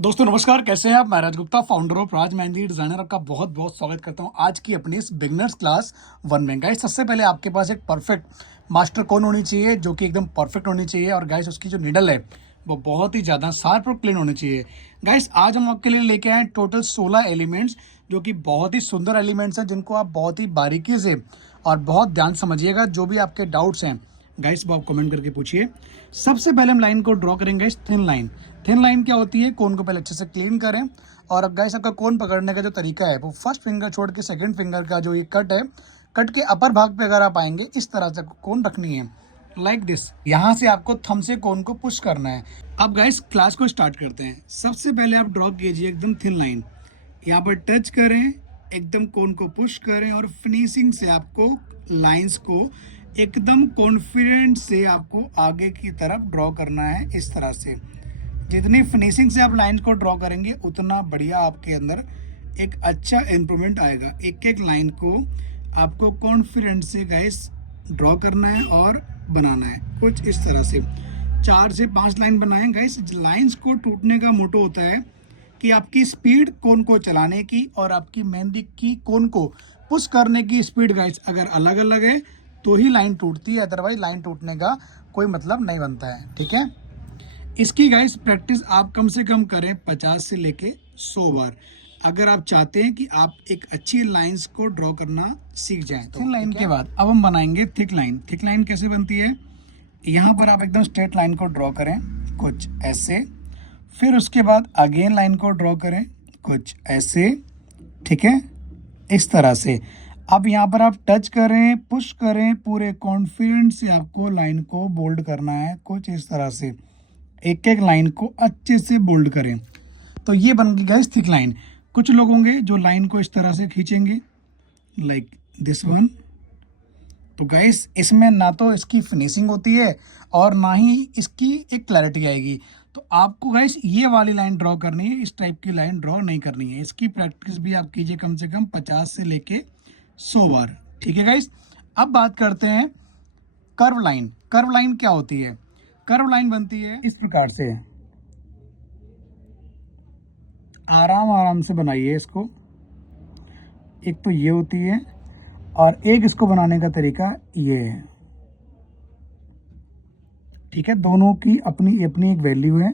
दोस्तों नमस्कार, कैसे हैं आप। मैं Raj Gupta, founder of Raj Mehndi designer, आपका बहुत बहुत स्वागत करता हूं आज की अपनी इस बिगनर्स क्लास 1 में। गाइस सबसे पहले आपके पास एक परफेक्ट मास्टर कोन होनी चाहिए जो कि एकदम परफेक्ट होनी चाहिए, और गाइस उसकी जो नीडल है वो बहुत ही ज़्यादा शार्प और क्लीन होनी चाहिए। गाइस आज हम आपके लिए लेके आए टोटल 16 एलिमेंट्स जो कि बहुत ही सुंदर एलिमेंट्स हैं, जिनको आप बहुत ही बारीकी से और बहुत ध्यान समझिएगा। जो भी आपके डाउट्स हैं गाइस वो आप कमेंट करके पूछिए। सबसे पहले हम लाइन को ड्रॉ करेंगे थिन लाइन। थिन लाइन क्या होती है, कोन को पहले अच्छे से क्लीन करें। और अब गाइस आपका कोन पकड़ने का जो तरीका है वो फर्स्ट फिंगर छोड़ के सेकंड फिंगर का जो ये कट है, कट के अपर भाग पे अगर आप आएंगे इस तरह से कोन रखनी है, लाइक दिस। यहाँ से आपको थंब से कोन को पुश करना है। अब गाइस क्लास को स्टार्ट करते हैं। सबसे पहले आप ड्रॉ कीजिए एकदम थिन लाइन, यहाँ पर टच करें, एकदम कोन को पुश करें और फिनिशिंग से आपको लाइंस को एकदम कॉन्फिडेंट से आपको आगे की तरफ ड्रॉ करना है। इस तरह से जितनी फिनिशिंग से आप लाइंस को ड्रॉ करेंगे उतना बढ़िया आपके अंदर एक अच्छा इम्प्रूवमेंट आएगा। एक एक लाइन को आपको कॉन्फिडेंट से गाइस ड्रॉ करना है और बनाना है कुछ इस तरह से। 4 से 5 लाइन बनाएं गाइस। लाइंस को टूटने का मोटो होता है कि आपकी स्पीड कोन को चलाने की और आपकी मेहंदी की कोन को पुश करने की स्पीड गाइस अगर अलग अलग है तो ही लाइन टूटती है, अदरवाइज लाइन टूटने का कोई मतलब नहीं बनता है। ठीक है, इसकी गाइस प्रैक्टिस आप कम से कम करें 50 से लेके 100 बार, अगर आप चाहते हैं कि आप एक अच्छी लाइंस को ड्रॉ करना सीख जाएं। तो थिन लाइन के बाद अब हम बनाएंगे थिक लाइन। थिक लाइन कैसे बनती है, यहाँ पर आप एकदम स्ट्रेट लाइन को ड्रॉ करें कुछ ऐसे, फिर उसके बाद अगेन लाइन को ड्रॉ करें कुछ ऐसे। ठीक है, इस तरह से। अब यहाँ पर आप टच करें, पुश करें, पूरे कॉन्फिडेंस से आपको लाइन को बोल्ड करना है कुछ इस तरह से। एक एक लाइन को अच्छे से बोल्ड करें तो ये बन गई गाइस थिक लाइन। कुछ लोग होंगे जो लाइन को इस तरह से खींचेंगे लाइक दिस वन। तो गाइस इसमें ना तो इसकी फिनिशिंग होती है और ना ही इसकी एक क्लैरिटी आएगी। तो आपको गाइस ये वाली लाइन ड्रॉ करनी है, इस टाइप की लाइन ड्रॉ नहीं करनी है। इसकी प्रैक्टिस भी आप कीजिए कम से कम 50 से लेके 100 बार। ठीक है गाइस, अब बात करते हैं कर्व लाइन। कर्व लाइन क्या होती है, कर्व लाइन बनती है इस प्रकार से। आराम आराम से बनाइए इसको। एक तो ये होती है और एक इसको बनाने का तरीका ये है। ठीक है, दोनों की अपनी अपनी एक वैल्यू है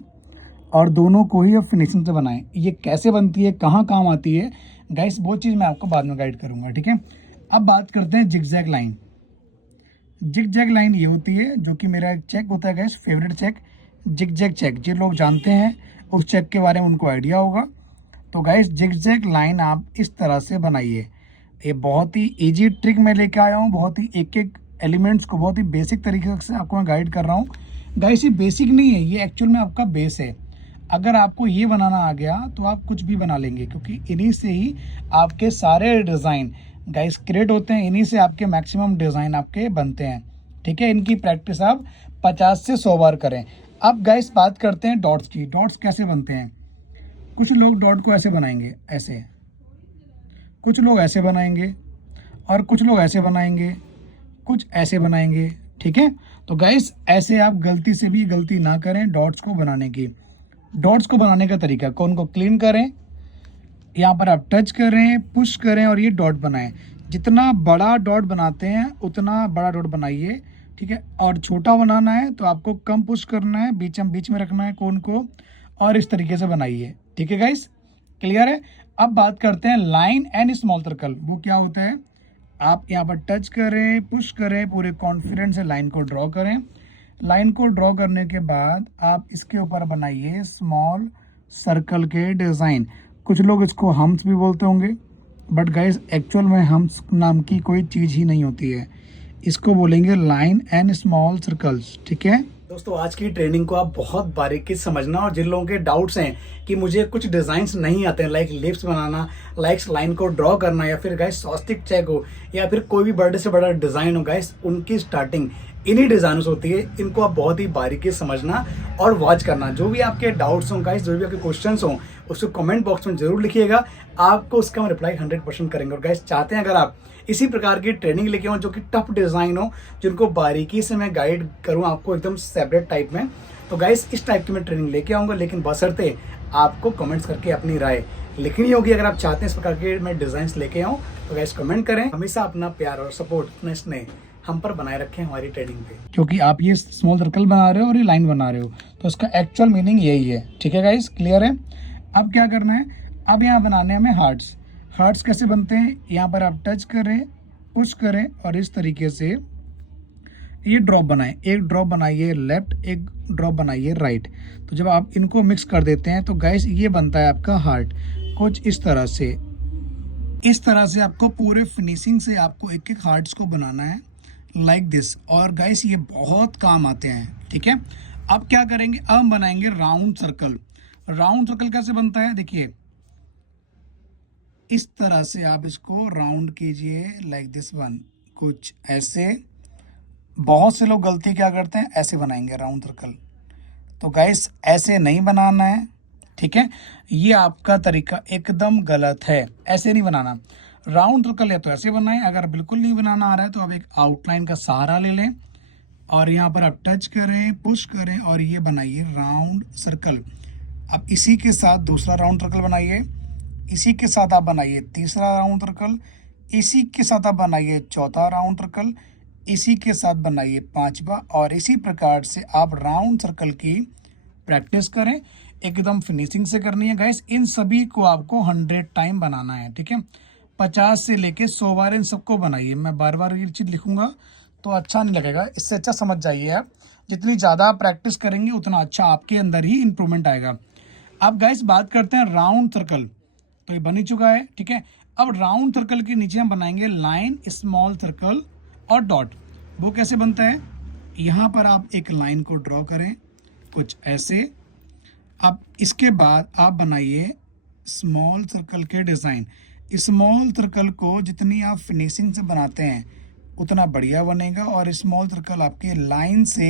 और दोनों को ही अब फिनिशिंग से बनाएं। ये कैसे बनती है, कहाँ काम आती है गाइस, वो चीज़ मैं आपको बाद में गाइड करूंगा। ठीक है, अब बात करते हैं जिगजैग लाइन। जिगजैग लाइन ये होती है जो कि मेरा एक चेक होता है guys, favourite cheque, zigzag cheque. जो लोग जानते हैं उस चेक के बारे में उनको आइडिया होगा। तो गाइस जिगजैग लाइन आप इस तरह से बनाइए। ये बहुत ही इजी ट्रिक मैं लेके आया हूँ, बहुत ही एक एक एलिमेंट्स को बहुत ही बेसिक तरीके से आपको मैं गाइड कर रहा हूँ। गाइस ये बेसिक नहीं है, ये एक्चुअल में आपका बेस है। अगर आपको ये बनाना आ गया तो आप कुछ भी बना लेंगे, क्योंकि इन्हीं से ही आपके सारे डिज़ाइन गाइस क्रिएट होते हैं, इन्हीं से आपके मैक्सिमम डिज़ाइन आपके बनते हैं। ठीक है, इनकी प्रैक्टिस आप 50 से 100 बार करें। अब गाइस बात करते हैं डॉट्स की। डॉट्स कैसे बनते हैं, कुछ लोग डॉट को ऐसे बनाएंगे, ऐसे, कुछ लोग ऐसे बनाएंगे और कुछ लोग ऐसे बनाएंगे, कुछ ऐसे बनाएंगे। ठीक है, तो गाइस ऐसे आप गलती से भी गलती ना करें डॉट्स को बनाने की। डॉट्स को बनाने का तरीका, कोन को क्लीन करें, यहाँ पर आप टच करें, पुश करें और ये डॉट बनाएं। जितना बड़ा डॉट बनाते हैं उतना बड़ा डॉट बनाइए। ठीक है, और छोटा बनाना है तो आपको कम पुश करना है, बीच में रखना है कोन को, और इस तरीके से बनाइए। ठीक है गाइस, क्लियर है। अब बात करते हैं लाइन एंड स्मॉल सर्कल। वो क्या होता है, आप यहाँ पर टच करें, पुश करें, पूरे कॉन्फिडेंस से लाइन को ड्रॉ करें। लाइन को ड्रॉ करने के बाद आप इसके ऊपर बनाइए स्मॉल सर्कल के डिज़ाइन। कुछ लोग इसको हम्स भी बोलते होंगे, बट गाइस एक्चुअल में हम्स नाम की कोई चीज़ ही नहीं होती है, इसको बोलेंगे लाइन एंड स्मॉल सर्कल्स। ठीक है दोस्तों, आज की ट्रेनिंग को आप बहुत बारीकी से समझना, और जिन लोगों के डाउट्स हैं कि मुझे कुछ डिज़ाइंस नहीं आते हैं, लाइक लिप्स बनाना, लाइक लाइन को ड्रॉ करना, या फिर गाइस स्वस्तिक चेक हो, या फिर कोई भी बड़े से बड़ा डिज़ाइन हो गाइस, उनकी स्टार्टिंग इन्हीं डिज़ाइन से होती है। इनको आप बहुत ही बारीकी से समझना और वॉच करना। जो भी आपके डाउट्स हों गाइस, जो भी आपके क्वेश्चंस हों, उसको कमेंट बॉक्स में जरूर लिखिएगा, आपको उसका हम रिप्लाई 100% करेंगे। और गाइस चाहते हैं अगर आप इसी प्रकार की ट्रेनिंग लेके आऊँ जो कि टफ डिज़ाइन हो, जिनको बारीकी से मैं गाइड करूँ आपको एकदम सेपरेट टाइप में, तो गाइस इस टाइप की मैं ट्रेनिंग लेके आऊँगा, लेकिन बशर्ते आपको कमेंट्स करके अपनी राय लिखनी होगी। अगर आप चाहते हैं इस प्रकार के मैं डिजाइन लेके आऊँ तो गाइस कमेंट करें। हमेशा अपना प्यार और सपोर्ट, अपना स्नेह हम पर बनाए रखें हमारी ट्रेनिंग पे, क्योंकि आप ये स्मॉल सर्कल बना रहे हो और ये लाइन बना रहे हो, तो इसका एक्चुअल मीनिंग यही है। ठीक है गाइस, क्लियर है? अब क्या करना है, अब यहाँ बनाने हमें हार्ट्स। हार्ट्स कैसे बनते हैं, यहाँ पर आप टच करें, पुश करें और इस तरीके से ये ड्रॉप बनाएं। एक ड्रॉप बनाइए लेफ्ट, एक ड्रॉप बनाइए राइट। तो जब आप इनको मिक्स कर देते हैं तो गाइस ये बनता है आपका हार्ट। कुछ इस तरह से, इस तरह से आपको पूरे फिनिशिंग से आपको एक एक हार्ट्स को बनाना है लाइक दिस। और गाइस ये बहुत काम आते हैं। ठीक है, अब क्या करेंगे, अब हम बनाएंगे राउंड सर्कल। राउंड सर्कल कैसे बनता है, देखिए इस तरह से आप इसको राउंड कीजिए लाइक दिस वन, कुछ ऐसे। बहुत से लोग गलती क्या करते हैं, ऐसे बनाएंगे राउंड सर्कल। तो गाइस ऐसे नहीं बनाना है, ठीक है? ये आपका तरीका एकदम गलत है, ऐसे नहीं बनाना। राउंड सर्कल या तो ऐसे बनाएं, अगर बिल्कुल नहीं बनाना आ रहा है तो आप एक आउटलाइन का सहारा ले लें और यहाँ पर आप टच करें, पुश करें और ये बनाइए राउंड सर्कल। अब इसी के साथ दूसरा राउंड सर्कल बनाइए, इसी के साथ आप बनाइए तीसरा राउंड सर्कल, इसी के साथ आप बनाइए चौथा राउंड सर्कल, इसी के साथ बनाइए पांचवा, और इसी प्रकार से आप राउंड सर्कल की प्रैक्टिस करें। एकदम फिनिशिंग से करनी है गाइस। इन सभी को आपको 100 टाइम बनाना है, ठीक है? 50 से लेके 100 बार इन सबको बनाइए। मैं बार बार ये चीज़ लिखूंगा तो अच्छा नहीं लगेगा, इससे अच्छा समझ जाइए आप। जितनी ज़्यादा आप प्रैक्टिस करेंगे उतना अच्छा आपके अंदर ही इंप्रूवमेंट आएगा। अब गाइस बात करते हैं राउंड सर्कल, तो ये बन ही चुका है, ठीक है? अब राउंड सर्कल के नीचे हम बनाएंगे लाइन, स्मॉल सर्कल और डॉट। वो कैसे बनता है, यहाँ पर आप एक लाइन को ड्रॉ करें कुछ ऐसे। अब इसके बाद आप बनाइए स्मॉल सर्कल के डिज़ाइन। स्मॉल सर्कल को जितनी आप फिनिशिंग से बनाते हैं उतना बढ़िया बनेगा, और स्मॉल सर्कल आपके लाइन से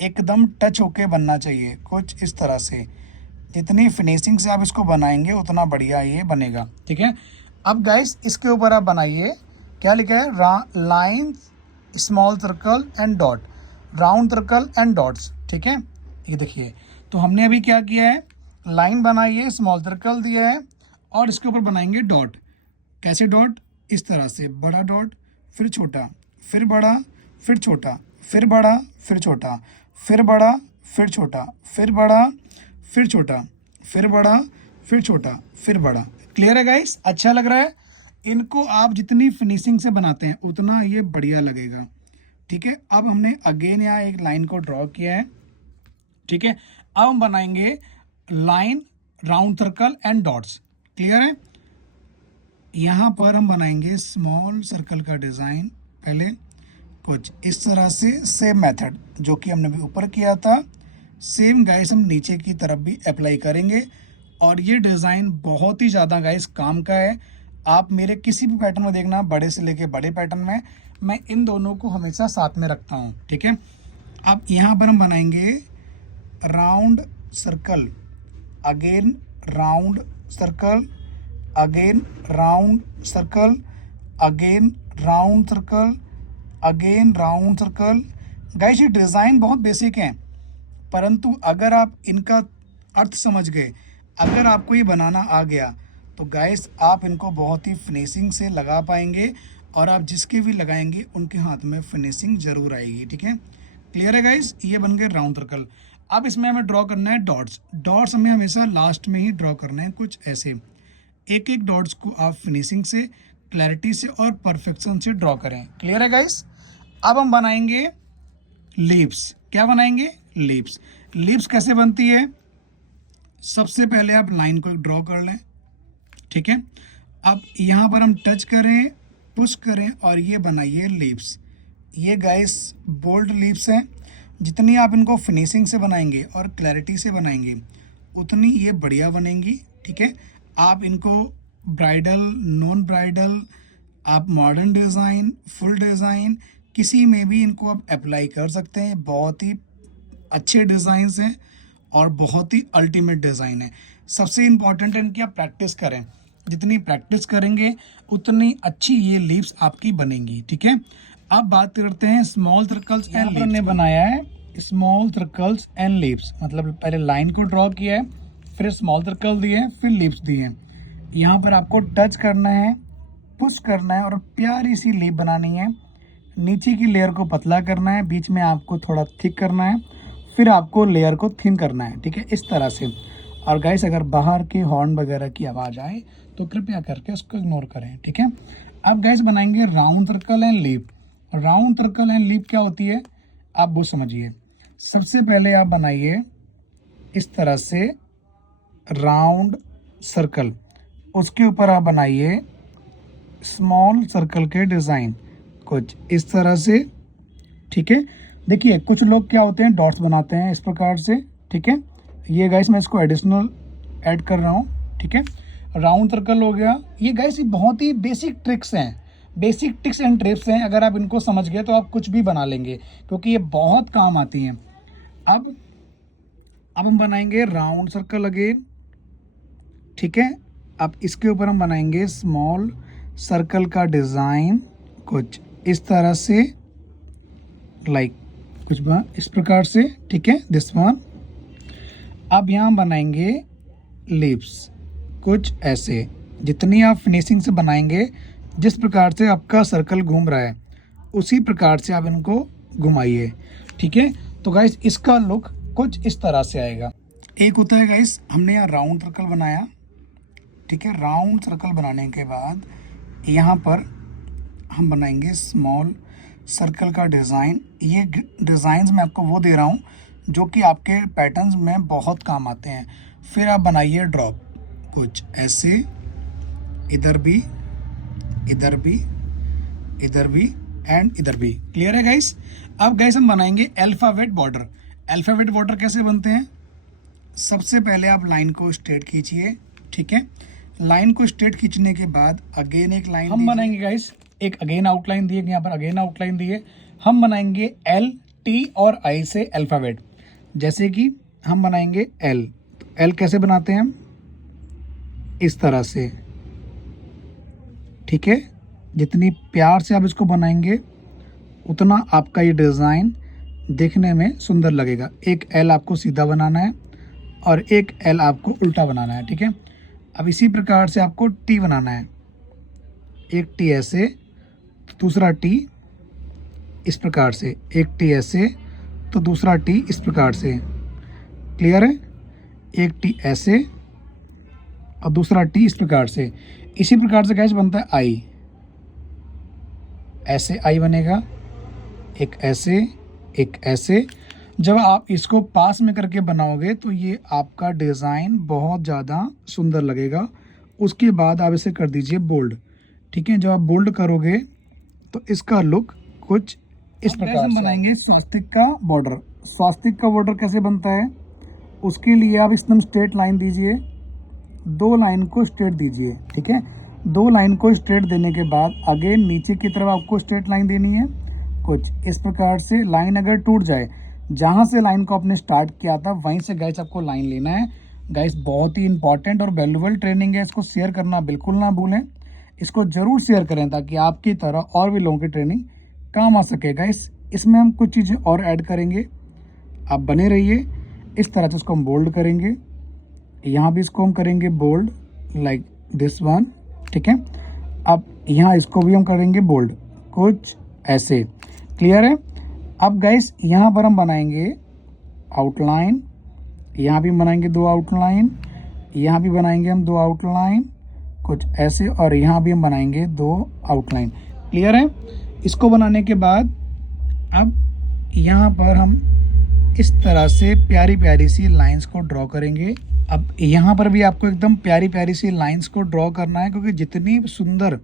एकदम टच होके बनना चाहिए, कुछ इस तरह से। जितनी फिनिशिंग से आप इसको बनाएंगे उतना बढ़िया ये बनेगा, ठीक है? अब गाइस इसके ऊपर आप बनाइए, क्या लिखा है, line, small circle and dot, round circle and dots, ठीक है? ये देखिए, तो हमने अभी क्या किया है, लाइन बनाई है, स्मॉल सर्कल दिया है और इसके ऊपर बनाएंगे डॉट। कैसे डॉट, इस तरह से, बड़ा डॉट, फिर छोटा, फिर बड़ा, फिर छोटा, फिर बड़ा, फिर छोटा, फिर बड़ा, फिर छोटा, फिर बड़ा, फिर छोटा, फिर बड़ा, फिर छोटा, फिर बड़ा। क्लियर है गाइस? अच्छा लग रहा है? इनको आप जितनी फिनिशिंग से बनाते हैं उतना ये बढ़िया लगेगा, ठीक है? अब हमने अगेन यहाँ एक लाइन को ड्रॉ किया है, ठीक है? अब हम बनाएंगे line, round circle and dots. Clear है? यहाँ पर हम बनाएंगे स्मॉल सर्कल का डिज़ाइन, पहले कुछ इस तरह से, सेम मेथड जो कि हमने भी ऊपर किया था, सेम गाइस हम नीचे की तरफ भी अप्लाई करेंगे। और ये डिज़ाइन बहुत ही ज़्यादा गाइस काम का है। आप मेरे किसी भी पैटर्न में देखना, बड़े से लेके बड़े पैटर्न में, मैं इन दोनों को हमेशा साथ में रखता हूँ, ठीक है? अब यहाँ पर हम बनाएंगे round circle, again round circle, again round circle, again round circle, again round circle. Guys ये डिज़ाइन बहुत बेसिक हैं, परंतु अगर आप इनका अर्थ समझ गए, अगर आपको ये बनाना आ गया तो गाइस आप इनको बहुत ही फिनिशिंग से लगा पाएंगे, और आप जिसके भी लगाएंगे उनके हाथ में फिनिशिंग जरूर आएगी, ठीक है? क्लियर है गाइस? ये बन गए राउंड सर्कल। अब इसमें हमें ड्रॉ करना है डॉट्स। डॉट्स हमें हमेशा लास्ट में ही ड्रॉ करना है, कुछ ऐसे। एक एक डॉट्स को आप फिनिशिंग से, क्लैरिटी से और परफेक्शन से ड्रॉ करें। क्लियर है गाइस? अब हम बनाएंगे लीव्स। क्या बनाएंगे? लीव्स। लीव्स कैसे बनती है, सबसे पहले आप लाइन को ड्रॉ कर लें, ठीक है? अब यहाँ पर हम टच करें, पुश करें और ये बनाइए लीव्स। ये गाइस बोल्ड लीव्स हैं। जितनी आप इनको फिनिशिंग से बनाएंगे और क्लैरिटी से बनाएंगे उतनी ये बढ़िया बनेंगी, ठीक है? आप इनको ब्राइडल, नॉन ब्राइडल, आप मॉडर्न डिज़ाइन, फुल डिज़ाइन, किसी में भी इनको आप अप्लाई कर सकते हैं। बहुत ही अच्छे डिज़ाइंस हैं और बहुत ही अल्टीमेट डिज़ाइन है। सबसे इम्पॉर्टेंट है इनकी आप प्रैक्टिस करें। जितनी प्रैक्टिस करेंगे उतनी अच्छी ये लीव्स आपकी बनेंगी, ठीक है? अब बात करते हैं स्मॉल सर्कल्स एंड लीव्स। हमने बनाया है स्मॉल सर्कल्स एंड लीव्स, मतलब पहले लाइन को ड्रॉ किया है, फिर स्मॉल सर्कल दिए हैं, फिर लिप्स दिए हैं। यहाँ पर आपको टच करना है, पुश करना है और प्यारी सी लिप बनानी है। नीचे की लेयर को पतला करना है, बीच में आपको थोड़ा थिक करना है, फिर आपको लेयर को थिन करना है, ठीक है, इस तरह से। और गाइस अगर बाहर के हॉर्न वगैरह की आवाज़ आए तो कृपया करके उसको इग्नोर करें, ठीक है। अब गाइस बनाएंगे round circle and lip. Round circle and lip क्या होती है आप वो समझिए। सबसे पहले आप बनाइए इस तरह से राउंड सर्कल, उसके ऊपर आप बनाइए स्मॉल सर्कल के डिज़ाइन कुछ इस तरह से, ठीक है। देखिए कुछ लोग क्या होते हैं डॉट्स बनाते हैं इस प्रकार से, ठीक है। ये गाइस मैं इसको एडिशनल ऐड कर रहा हूँ, ठीक है। राउंड सर्कल हो गया। ये गाइस ये बहुत ही बेसिक ट्रिक्स हैं, बेसिक टिक्स एंड ट्रिप्स हैं। अगर आप इनको समझ गए तो आप कुछ भी बना लेंगे, क्योंकि ये बहुत काम आती हैं। अब हम बनाएंगे राउंड सर्कल अगेन, ठीक है। अब इसके ऊपर हम बनाएंगे स्मॉल सर्कल का डिज़ाइन कुछ इस तरह से, लाइक कुछ इस प्रकार से, ठीक है, दिस वन। अब यहाँ बनाएंगे लिप्स कुछ ऐसे। जितनी आप फिनिशिंग से बनाएंगे, जिस प्रकार से आपका सर्कल घूम रहा है उसी प्रकार से आप इनको घुमाइए, ठीक है। तो गाइस इसका लुक कुछ इस तरह से आएगा। एक होता है गाइस हमने यहाँ राउंड सर्कल बनाया, ठीक है। राउंड सर्कल बनाने के बाद यहाँ पर हम बनाएंगे स्मॉल सर्कल का डिज़ाइन। ये डिज़ाइंस मैं आपको वो दे रहा हूँ जो कि आपके पैटर्न्स में बहुत काम आते हैं। फिर आप बनाइए ड्रॉप कुछ ऐसे, इधर भी, इधर भी, इधर भी एंड इधर भी। क्लियर है गाइस। अब गाइस हम बनाएंगे अल्फ़ाबेट बॉर्डर। अल्फ़ाबेट बॉर्डर कैसे बनते हैं? सबसे पहले आप लाइन को स्ट्रेट खींचिए, ठीक है। लाइन को स्ट्रेट खींचने के बाद अगेन एक लाइन हम बनाएंगे गाइस। एक अगेन आउटलाइन दिए, यहाँ पर अगेन आउटलाइन दिए। हम बनाएंगे एल, टी और आई से अल्फ़ाबेट। जैसे कि हम बनाएंगे एल, तो एल कैसे बनाते हैं हम? इस तरह से, ठीक है। जितनी प्यार से आप इसको बनाएंगे उतना आपका ये डिज़ाइन देखने में सुंदर लगेगा। एक एल आपको सीधा बनाना है और एक एल आपको उल्टा बनाना है, ठीक है। अब इसी प्रकार से आपको टी बनाना है। एक टी ऐसे, दूसरा टी इस प्रकार से, एक टी ऐसे तो दूसरा टी इस प्रकार से। क्लियर है? एक टी ऐसे और दूसरा टी इस प्रकार से। इसी प्रकार से गैस बनता है आई। ऐसे आई बनेगा, एक ऐसे, एक ऐसे। जब आप इसको पास में करके बनाओगे तो ये आपका डिज़ाइन बहुत ज़्यादा सुंदर लगेगा। उसके बाद आप इसे कर दीजिए बोल्ड, ठीक है। जब आप बोल्ड करोगे तो इसका लुक कुछ इस प्रकार से बनाएंगे। स्वास्तिक का बॉर्डर। स्वास्तिक का बॉर्डर कैसे बनता है? उसके लिए आप एकदम स्ट्रेट लाइन दीजिए, दो लाइन को स्ट्रेट दीजिए, ठीक है। दो लाइन को स्ट्रेट देने के बाद अगेन नीचे की तरफ आपको स्ट्रेट लाइन देनी है कुछ इस प्रकार से। लाइन अगर टूट जाए, जहाँ से लाइन को आपने स्टार्ट किया था वहीं से गाइस आपको लाइन लेना है। गाइस बहुत ही इंपॉर्टेंट और वैल्यूबल ट्रेनिंग है, इसको शेयर करना बिल्कुल ना भूलें। इसको ज़रूर शेयर करें ताकि आपकी तरह और भी लोगों की ट्रेनिंग काम आ सके। गाइस इसमें हम कुछ चीज़ें और ऐड करेंगे, आप बने रहिए। इस तरह से उसको हम बोल्ड करेंगे, यहाँ भी इसको हम करेंगे बोल्ड लाइक दिस वन, ठीक है। अब यहाँ इसको भी हम करेंगे बोल्ड कुछ ऐसे। क्लियर है? अब गाइस यहाँ पर हम बनाएंगे आउटलाइन, यहाँ भी बनाएंगे दो आउटलाइन, यहाँ भी बनाएंगे हम दो आउटलाइन कुछ ऐसे, और यहाँ भी हम बनाएंगे दो आउटलाइन। क्लियर है? इसको बनाने के बाद अब यहाँ पर हम इस तरह से प्यारी प्यारी सी लाइंस को ड्रॉ करेंगे। अब यहाँ पर भी आपको एकदम प्यारी प्यारी सी लाइंस को ड्रॉ करना है, क्योंकि जितनी सुंदर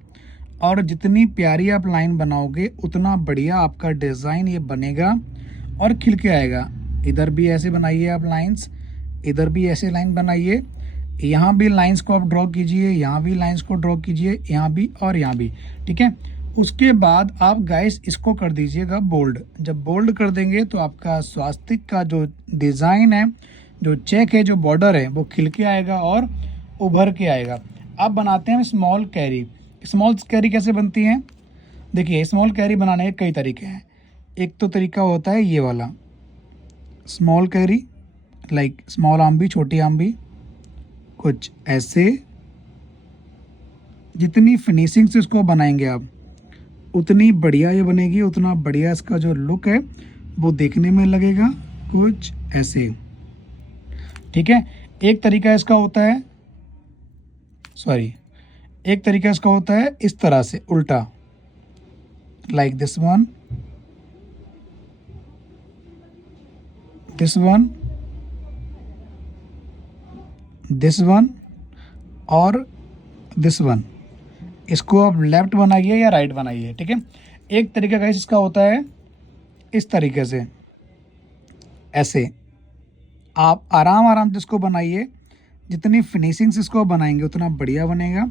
और जितनी प्यारी आप लाइन बनाओगे उतना बढ़िया आपका डिज़ाइन ये बनेगा और खिल के आएगा। इधर भी ऐसे बनाइए आप लाइंस, इधर भी ऐसे लाइन बनाइए, यहाँ भी लाइंस को आप ड्रॉ कीजिए, यहाँ भी लाइंस को ड्रॉ कीजिए, यहाँ भी और यहाँ भी, ठीक है। उसके बाद आप गाइस इसको कर दीजिएगा बोल्ड। जब बोल्ड कर देंगे तो आपका स्वास्तिक का जो डिज़ाइन है, जो चेक है, जो बॉर्डर है, वो खिल के आएगा और उभर के आएगा। अब बनाते हैं स्मॉल कैरी। स्मॉल कैरी कैसे बनती है? देखिए स्मॉल कैरी बनाने के कई तरीके हैं। एक तो तरीका होता है ये वाला स्मॉल कैरी, लाइक स्मॉल आम भी, छोटी आम भी, कुछ ऐसे। जितनी फिनिशिंग से इसको बनाएंगे आप उतनी बढ़िया ये बनेगी, उतना बढ़िया इसका जो लुक है वो देखने में लगेगा। कुछ ऐसे, ठीक है। एक तरीका इसका होता है, एक तरीका इसका होता है इस तरह से उल्टा, like this one, this one, this one और दिस वन। इसको आप लेफ्ट बनाइए या राइट बनाइए, ठीक है। एक तरीका गाइस इसका होता है इस तरीके से, ऐसे। आप आराम से इसको बनाइए, जितनी फिनिशिंग से इसको बनाएंगे उतना बढ़िया बनेगा।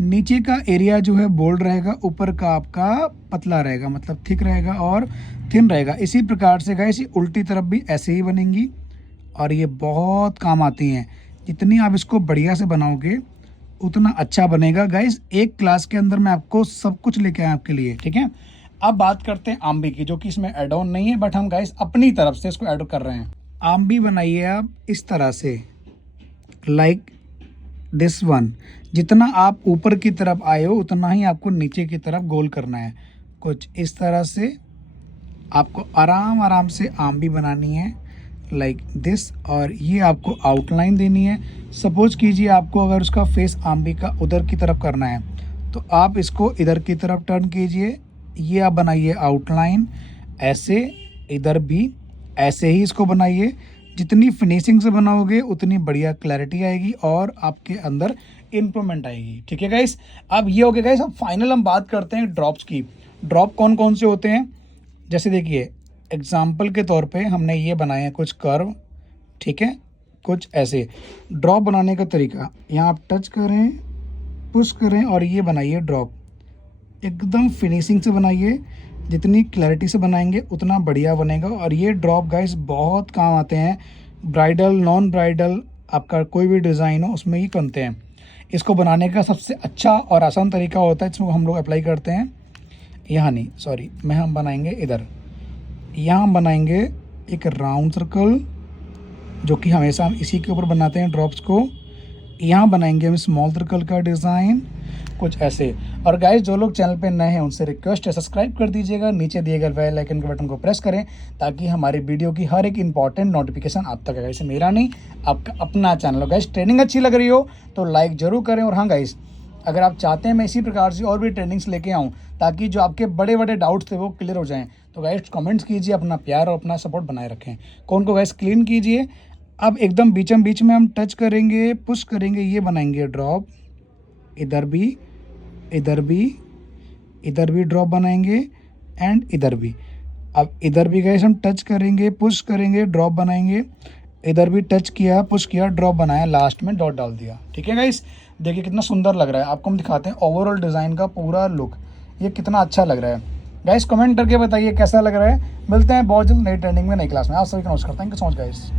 नीचे का एरिया जो है बोल्ड रहेगा, ऊपर का आपका पतला रहेगा, मतलब थिक रहेगा और थिन रहेगा। इसी प्रकार से गाइस ये उल्टी तरफ भी ऐसे ही बनेंगी और ये बहुत काम आती हैं। जितनी आप इसको बढ़िया से बनाओगे उतना अच्छा बनेगा। गाइस एक क्लास के अंदर मैं आपको सब कुछ लेके आया आपके लिए, ठीक है। अब बात करते हैं आम्बी की, जो कि इसमें एड ऑन नहीं है, बट हम गाइस अपनी तरफ से इसको ऐड कर रहे हैं। आम्बी बनाइए आप इस तरह से, लाइक दिस वन। जितना आप ऊपर की तरफ आए हो उतना ही आपको नीचे की तरफ गोल करना है। कुछ इस तरह से आपको आराम से आम्बी बनानी है, लाइक दिस। और ये आपको आउटलाइन देनी है। सपोज कीजिए आपको अगर उसका फेस आम्बी का उधर की तरफ करना है तो आप इसको इधर की तरफ टर्न कीजिए। ये आप बनाइए आउटलाइन ऐसे, इधर भी ऐसे ही इसको बनाइए। जितनी फिनिशिंग से बनाओगे उतनी बढ़िया क्लैरिटी आएगी और आपके अंदर इम्प्रूवमेंट आएगी, ठीक है गाइस। अब ये हो गया गाइस। अब फाइनल हम बात करते हैं ड्रॉप्स की। ड्रॉप कौन कौन से होते हैं, जैसे देखिए एग्जाम्पल के तौर पे हमने ये बनाए हैं कुछ कर्व, ठीक है। कुछ ऐसे ड्रॉप बनाने का तरीका, यहाँ आप टच करें, पुश करें और ये बनाइए ड्रॉप। एकदम फिनिशिंग से बनाइए, जितनी क्लैरिटी से बनाएंगे उतना बढ़िया बनेगा। और ये ड्रॉप गाइस बहुत काम आते हैं, ब्राइडल नॉन ब्राइडल आपका कोई भी डिज़ाइन हो उसमें ही बनते हैं। इसको बनाने का सबसे अच्छा और आसान तरीका होता है, इसमें हम लोग अप्लाई करते हैं यहाँ नहीं, सॉरी, हम बनाएंगे इधर। यहाँ हम बनाएंगे एक राउंड सर्कल, जो कि हमेशा हम इसी के ऊपर बनाते हैं ड्रॉप्स को। यहाँ बनाएंगे हम स्मॉल सर्कल का डिज़ाइन, कुछ ऐसे। और गाइस जो लोग चैनल पे नए हैं उनसे रिक्वेस्ट है सब्सक्राइब कर दीजिएगा, नीचे दिए गए बेल आइकन के बटन को प्रेस करें ताकि हमारी वीडियो की हर एक इंपॉर्टेंट नोटिफिकेशन आप तक आए। मेरा नहीं, आपका अपना चैनल हो। गाइस ट्रेनिंग अच्छी लग रही हो तो लाइक ज़रूर करें। और हाँ गाइस, अगर आप चाहते हैं मैं इसी प्रकार से और भी ट्रेनिंग्स लेके आऊँ ताकि जो आपके बड़े बड़े डाउट्स थे वो क्लियर हो जाएँ, तो गाइस कमेंट्स कीजिए, अपना प्यार और अपना सपोर्ट बनाए रखें। कौन को गाइस क्लीन कीजिए। अब एकदम बीच में हम टच करेंगे, पुश करेंगे, ये बनाएंगे ड्रॉप। इधर भी, इधर भी, इधर भी ड्रॉप बनाएंगे एंड इधर भी। अब इधर भी गाइस हम टच करेंगे, पुश करेंगे, ड्रॉप बनाएंगे। इधर भी टच किया, पुश किया, ड्रॉप बनाया, लास्ट में डॉट डाल दिया, ठीक है गाइस। देखिए कितना सुंदर लग रहा है। आपको हम दिखाते हैं ओवरऑल डिज़ाइन का पूरा लुक, ये कितना अच्छा लग रहा है। गाइस कमेंट करके बताइए कैसा लग रहा है। मिलते हैं बहुत जल्द नई ट्रेनिंग में, नई क्लास में। आप सभी का नमस्कार, thank you so much guys.